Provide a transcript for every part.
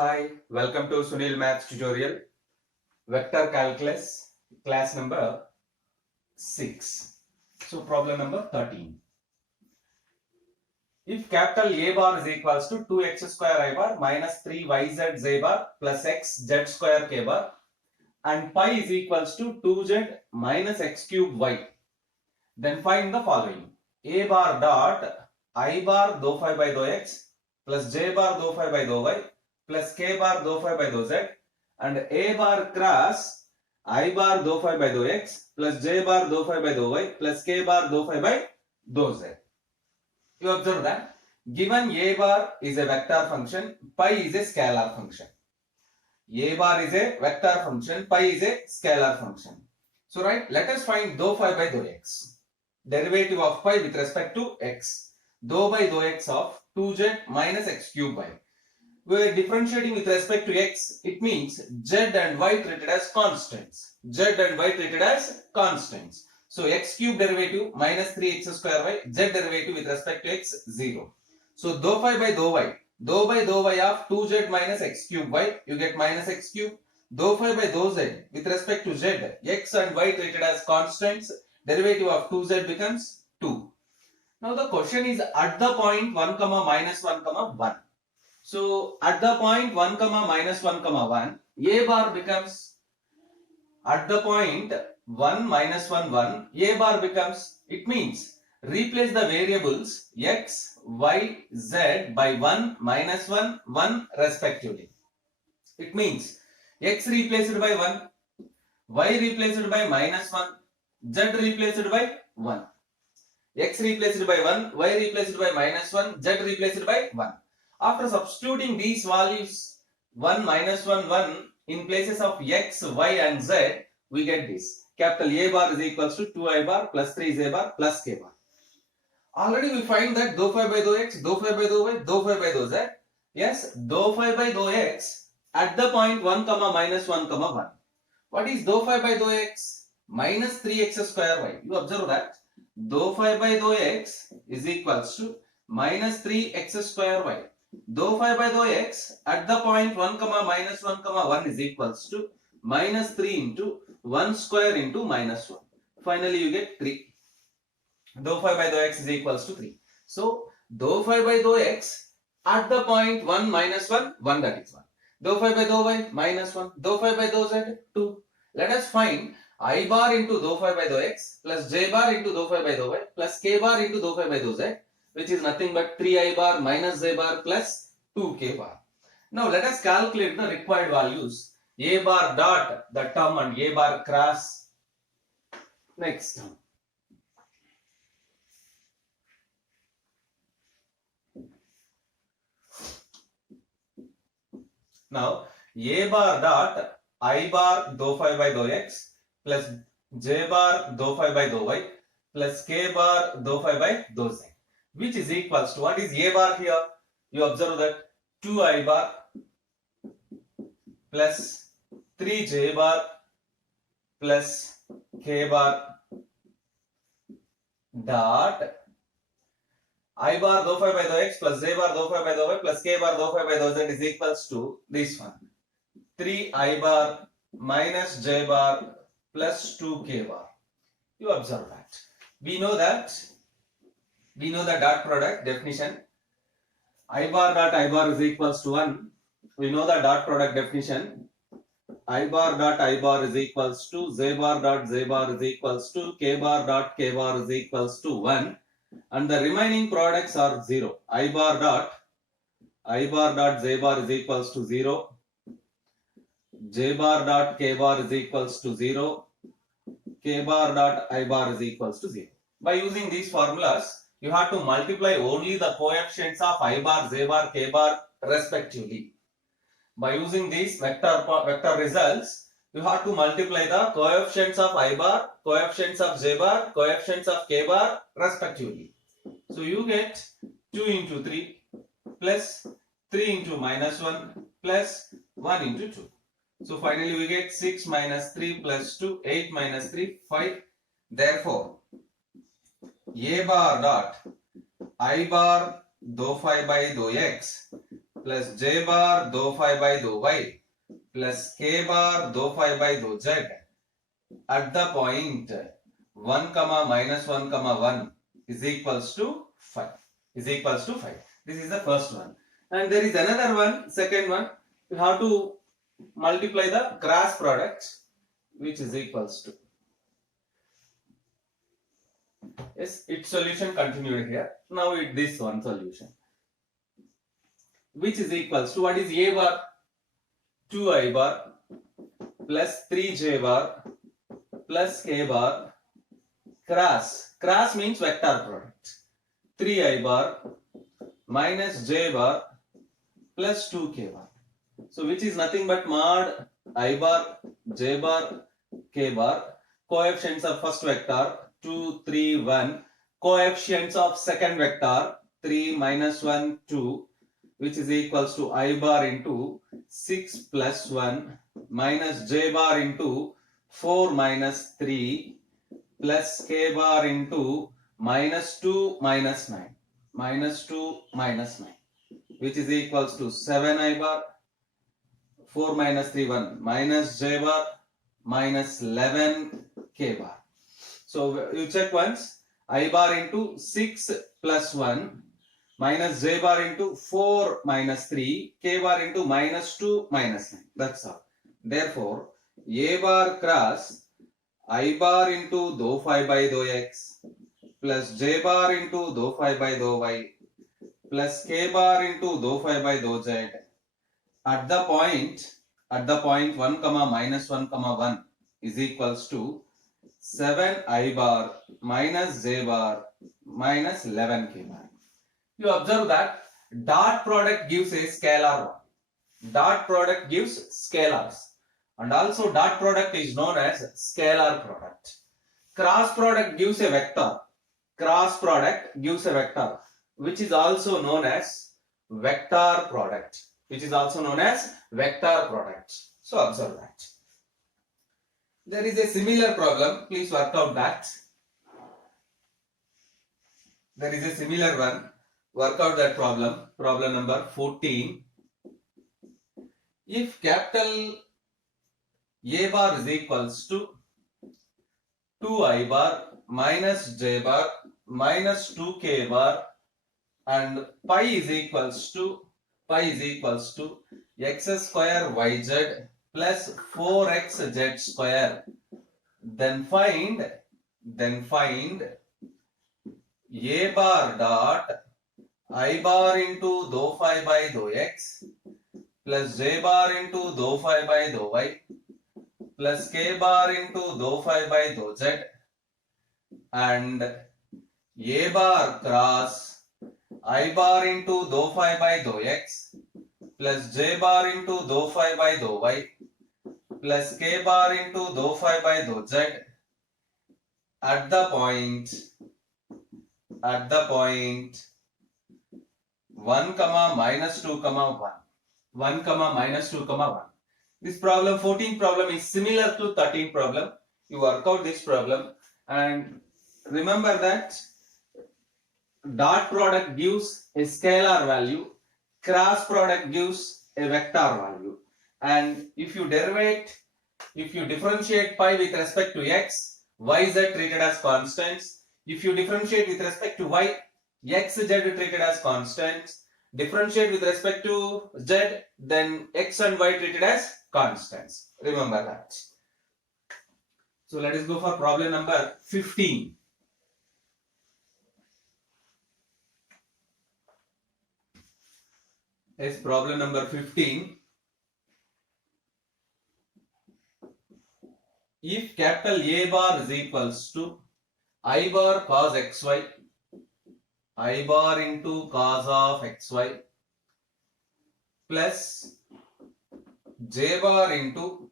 Hi, welcome to Sunil Maths tutorial, Vector Calculus, class number 6. So problem number 13. If capital A bar is equals to 2x square I bar minus 3yz z bar plus x z square k bar and pi is equals to 2z minus x cube y, then find the following. A bar dot I bar dou phi by dou x plus j bar dou phi by dou y plus k bar dou phi by dou z and A bar cross I bar dou phi by dou x plus j bar dou phi by dou y plus k bar dou phi by dou z. You observe that given A bar is a vector function, pi is a scalar function. A bar is a vector function, pi is a scalar function. So right, let us find dou phi by dou x. Derivative of pi with respect to x. Dou by dou x of 2z minus x cube y. We are differentiating with respect to x. It means z and y treated as constants. Z and y treated as constants. So x cube derivative minus 3x square y. Z derivative with respect to x 0. So dou phi by dou y. Dou by dou y of 2z minus x cube y. You get minus x cube. Dou phi by dou z with respect to z. X and y treated as constants. Derivative of 2z becomes 2. Now the question is at the point 1 comma minus 1 comma 1. So at the point 1 comma minus 1 comma 1, A bar becomes at the point 1 minus 1 1, A bar becomes, it means replace the variables x, y, z by 1 minus 1 1 respectively. It means x replaced by 1, y replaced by minus 1, z replaced by 1. X replaced by 1, y replaced by minus 1, z replaced by 1. After substituting these values 1 minus 1 1 in places of x, y and z, we get this. Capital A bar is equals to 2I bar plus 3z bar plus k bar. Already we find that dou phi by dou x, dou phi by dou y, dou phi by dou z. Yes, dou phi by dou x at the point 1 comma minus 1 comma 1. What is dou phi by dou x? Minus 3x square y. You observe that dou phi by dou x is equals to minus 3x square y. Dou phi by dou x at the point 1 comma minus 1 comma 1 is equals to minus 3 into 1 square into minus 1. Finally you get 3. Dou phi by dou x is equals to 3. So dou phi by dou x at the point 1 minus 1, 1 that is 1. Dou phi by dou y minus 1. Dou phi by dou z 2. Let us find I bar into dou phi by dou x plus j bar into dou phi by dou y plus k bar into dou phi by dou z, which is nothing but 3I bar minus j bar plus 2k bar. Now let us calculate the required values. A bar dot the term and A bar cross next term. Now A bar dot I bar dou phi by dou x plus j bar dou phi by dou y plus k bar dou phi by dou z, which is equals to, what is A bar here? You observe that 2I bar plus 3j bar plus k bar dot I bar dou phi by dou x plus j bar dou phi by dou y plus k bar dou phi by dou z is equals to this one, 3I bar minus j bar plus 2k bar. You observe that. We know the dot product definition. I bar is equals to 1. We know the dot product definition. I bar is equals to j bar is equals to k bar is equals to 1. And the remaining products are 0. I bar dot j bar is equals to 0. J bar dot k bar is equals to 0. K bar dot I bar is equals to 0. By using these formulas, you have to multiply only the coefficients of I bar, j bar, k bar respectively. By using these vector results, you have to multiply the coefficients of I bar, coefficients of j bar, coefficients of k bar respectively. So you get 2 into 3 plus 3 into minus 1 plus 1 into 2. So finally we get 6 minus 3 plus 2, 8 minus 3, 5. Therefore, A bar dot I bar dou phi by dou x plus j bar dou phi by dou y plus k bar dou phi by dou z at the point 1 comma minus 1 comma 1 is equals to 5. Is equals to 5. This is the first one. And there is another one, second one. You have to multiply the cross product, which is equals to. Yes, its solution continued here. Now this one solution, which is equals to, what is a bar? 2i bar plus 3j bar plus k bar cross. Cross means vector product. 3i bar minus j bar plus 2k bar. So which is nothing but mod I bar, j bar, k bar. Coefficients of first vector 2, 3, 1. Coefficients of second vector 3, minus 1, 2, which is equals to I bar into 6 plus 1 minus j bar into 4 minus 3 plus k bar into minus 2 minus 9. Minus 2 minus 9, which is equals to 7i bar, 4 minus 3, 1, minus j bar, minus 11 k bar. So you check once. I bar into 6 plus 1 minus j bar into 4 minus 3, k bar into minus 2 minus 9. That's all. Therefore, a bar cross I bar into dou phi by dou x plus j bar into dou phi by dou y plus k bar into dou phi by dou z at the point 1 comma minus 1 comma 1 is equals to 7 I bar minus j bar minus 11 k bar. You observe that dot product gives a scalar one. Dot product gives scalars, and also dot product is known as scalar product. Cross product gives a vector. Cross product gives a vector, which is also known as vector product. Which is also known as vector product. So observe that. There is a similar problem. Please work out that. There is a similar one. Work out that problem. Problem number 14. If capital A bar is equals to 2i bar minus j bar minus 2k bar and pi is equals to x square yz plus 4x z square, then find a bar dot I bar into dou phi by dou x plus j bar into dou phi by dou y plus k bar into dou phi by dou z and a bar cross I bar into dou phi by dou x plus j bar into dou phi by dou y plus k bar into dou phi by dou z at the point 1 comma minus 2 comma 1. 1 comma minus 2 comma 1. This problem, 14th problem, is similar to 13th problem. You work out this problem and remember that dot product gives a scalar value, cross product gives a vector value, and if you differentiate pi with respect to x, y, z treated as constants. If you differentiate with respect to y, x, z treated as constants. Differentiate with respect to z, then x and y treated as constants. Remember that. So let us go for problem number 15. Yes, problem number 15. If capital A bar is equals to I bar cos xy, I bar into cos of xy plus j bar into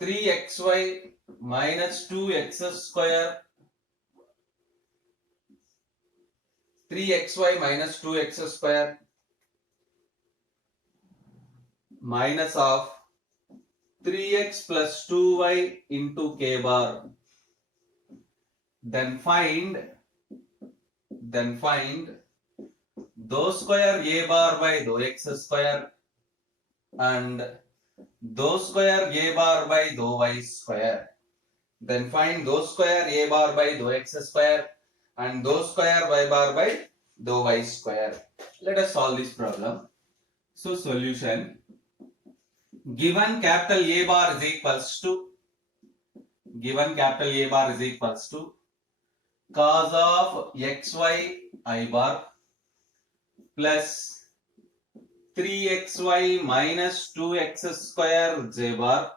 3xy minus 2x square, 3xy minus 2x square minus of 3x plus 2y into k bar, then find dou square a bar by dou x square and dou square a bar by dou y square. Then find dou square a bar by dou x square and dou square y bar by dou y square. Let us solve this problem. So solution, given capital A bar is equals to cos of xy I bar plus 3xy minus 2x square j bar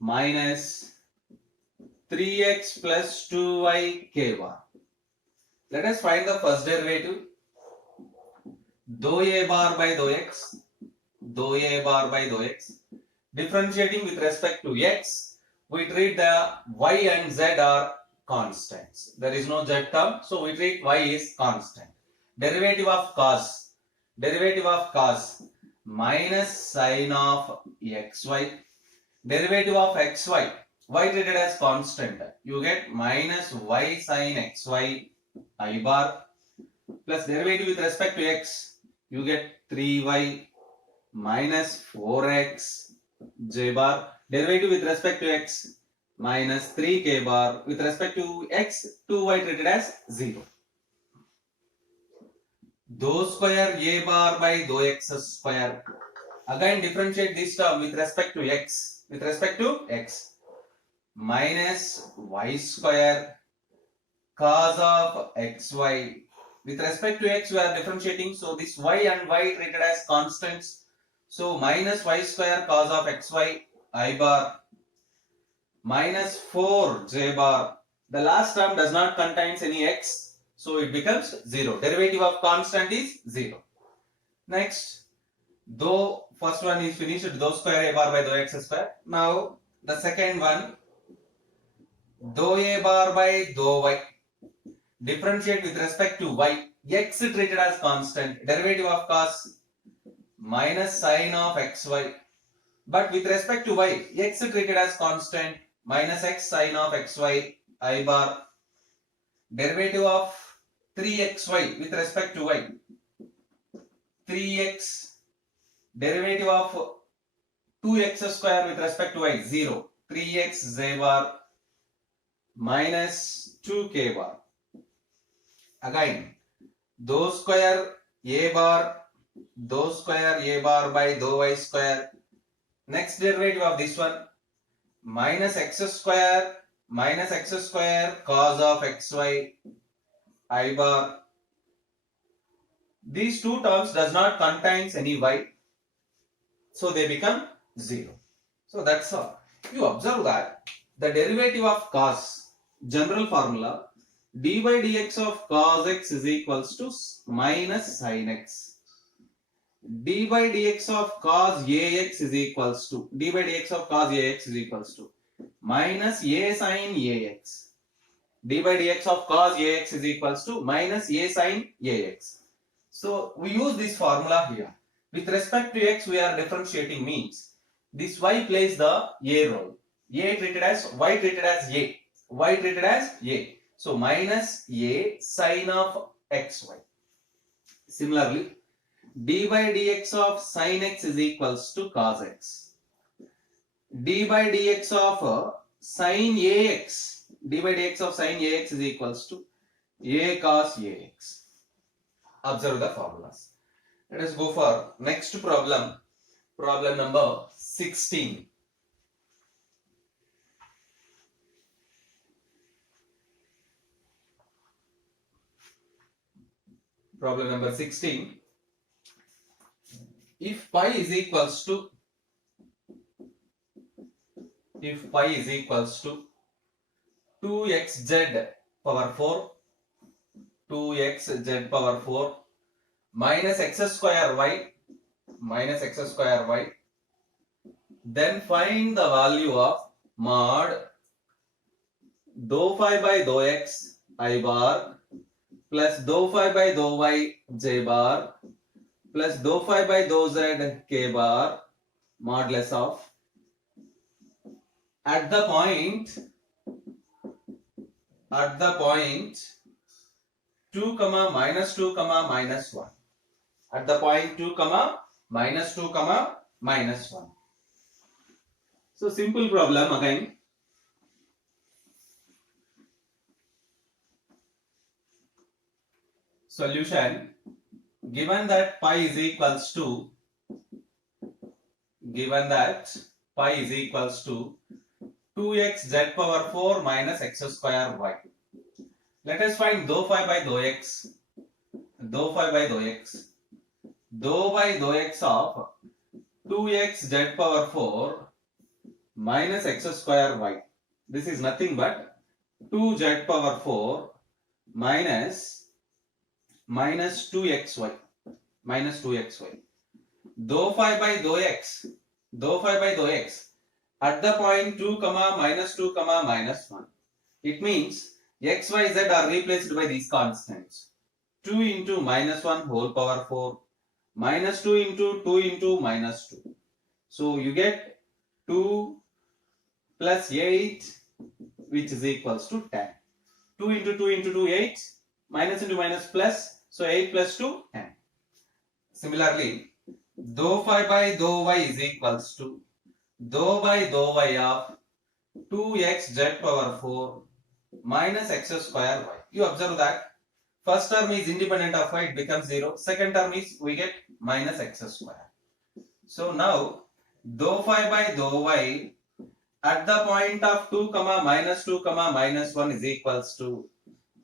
minus 3x plus 2y k bar. Let us find the first derivative. Dou a bar by dou x, differentiating with respect to x, we treat the y and z are constants. There is no z term, so we treat y is constant. Derivative of cos minus sin of xy, derivative of xy, y treated as constant, you get minus y sin xy I bar plus derivative with respect to x, you get 3y minus 4x j bar, derivative with respect to x minus 3k bar, with respect to x 2y treated as 0. Dou square a bar by dou x square, again differentiate this term with respect to x, minus y square cos of xy, with respect to x we are differentiating, so this y and y treated as constants, so minus y square cos of xy I bar minus 4 j bar, the last term does not contains any x, so it becomes 0. Derivative of constant is 0. Next, though first one is finished, dou square a bar by dou x square. Now the second one, dou a bar by dou y, differentiate with respect to y, x treated as constant, derivative of cos minus sin of xy, but with respect to y, x treated as constant, minus x sin of xy I bar, derivative of 3xy with respect to y, 3x, derivative of 2x square with respect to y, 0, 3x j bar minus 2k bar. Again, dou square a bar by dou y square. Next derivative of this one, minus x square cos of xy I bar. These two terms does not contains any y, so they become 0. So that's all. You observe that the derivative of cos, general formula, d by dx of cos x is equals to minus sin x. d by dx of cos ax is equals to minus a sin ax. d by dx of cos ax is equals to minus a sin ax. So we use this formula here. With respect to x, we are differentiating, means this y plays the a role. Y treated as a. So minus a sin of xy. Similarly, d by dx of sin x is equals to cos x. d by dx of sin ax is equals to a cos ax. Observe the formulas. Let us go for next problem. Problem number 16. Problem number 16. If pi is equals to 2xz power 4 minus x square y, then find the value of mod dou phi by dou x I bar plus dou phi by dou y j bar plus dou phi by dou z k bar modulus of at the point 2 comma minus 2 comma minus 1. At the point 2 comma minus 2 comma minus 1. So simple problem again. Solution. Given that pi is equals to 2x z power 4 minus x square y. Let us find dou phi by dou x. Dou phi by dou x. Dou by dou x of 2x z power 4 minus x square y. This is nothing but 2z power 4 minus 2xy. Minus 2xy. Dou phi by dou x. Dou phi by dou x. At the point 2 comma minus 2 comma minus 1. It means x, y, z are replaced by these constants. 2 into minus 1 whole power 4 minus 2 into 2 into minus 2. So you get 2 plus 8 which is equals to 10. 2 into 2 into 2 8 minus into minus plus, so 8 plus 2 10. Similarly, dou phi by dou y is equals to dou by dou y of 2x z power 4 minus x square y. You observe that first term is independent of y, it becomes 0. Second term is we get minus x square. So now dou phi by dou y at the point of 2 comma minus 2 comma minus 1 is equals to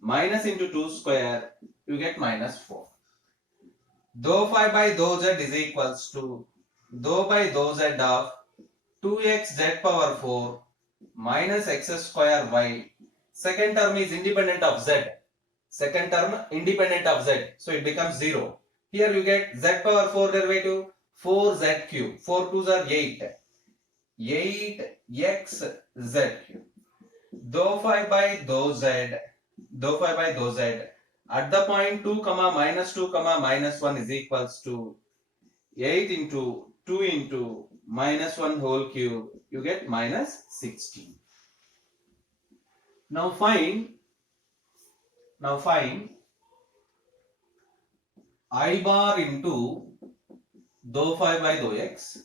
minus into 2 square, you get minus 4. Dou phi by dou z is equals to dou by dou z of 2x z power 4 minus x square y. Second term is independent of z. Second term independent of z. So it becomes 0. Here you get z power 4 derivative 4z cube. 4 2s are 8. 8x z cube. Dou phi by dou z. Dou phi by dou z. At the point 2 comma minus 2 comma minus 1 is equals to 8 into 2 into minus 1 whole cube. You get minus 16. Now find I bar into dou phi by dou x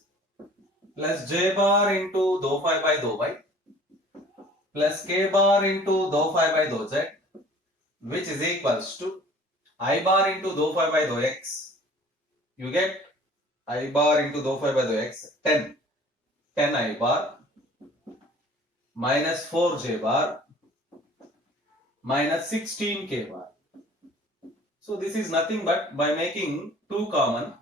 plus j bar into dou phi by dou y plus k bar into dou phi by dou z, which is equals to I bar into dou phi by dou x. You get I bar into dou phi by dou x 10 I bar minus 4j bar minus 16k bar. So this is nothing but by making 2 common,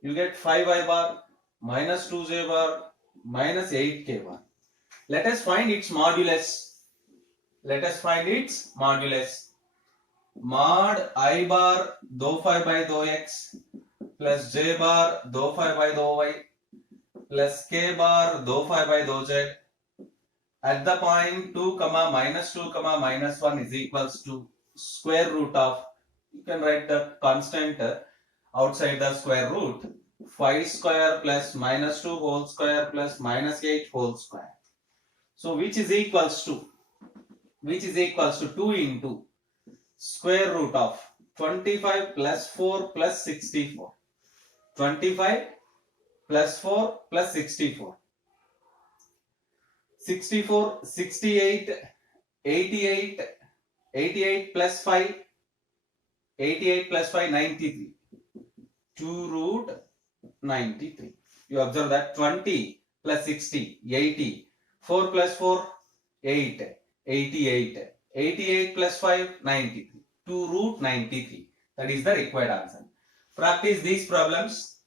you get 5i bar minus 2j bar minus 8k bar. Let us find its modulus. Mod I bar dou phi by dou x plus j bar dou phi by dou y plus k bar dou phi by dou z at the point 2 comma minus 2 comma minus 1 is equals to square root of, you can write the constant outside the square root, 5 square plus minus 2 whole square plus minus 8 whole square. So which is equals to 2 into square root of 25 plus 4 plus 64. 25 plus 4 plus 64. 64, 68, 88, 88 plus 5, 88 plus 5, 93. 2 root 93. You observe that 20 plus 60, 80. 4 plus 4, 8, 88. 88 plus 5, 93. 2 root 93. That is the required answer. Practice these problems.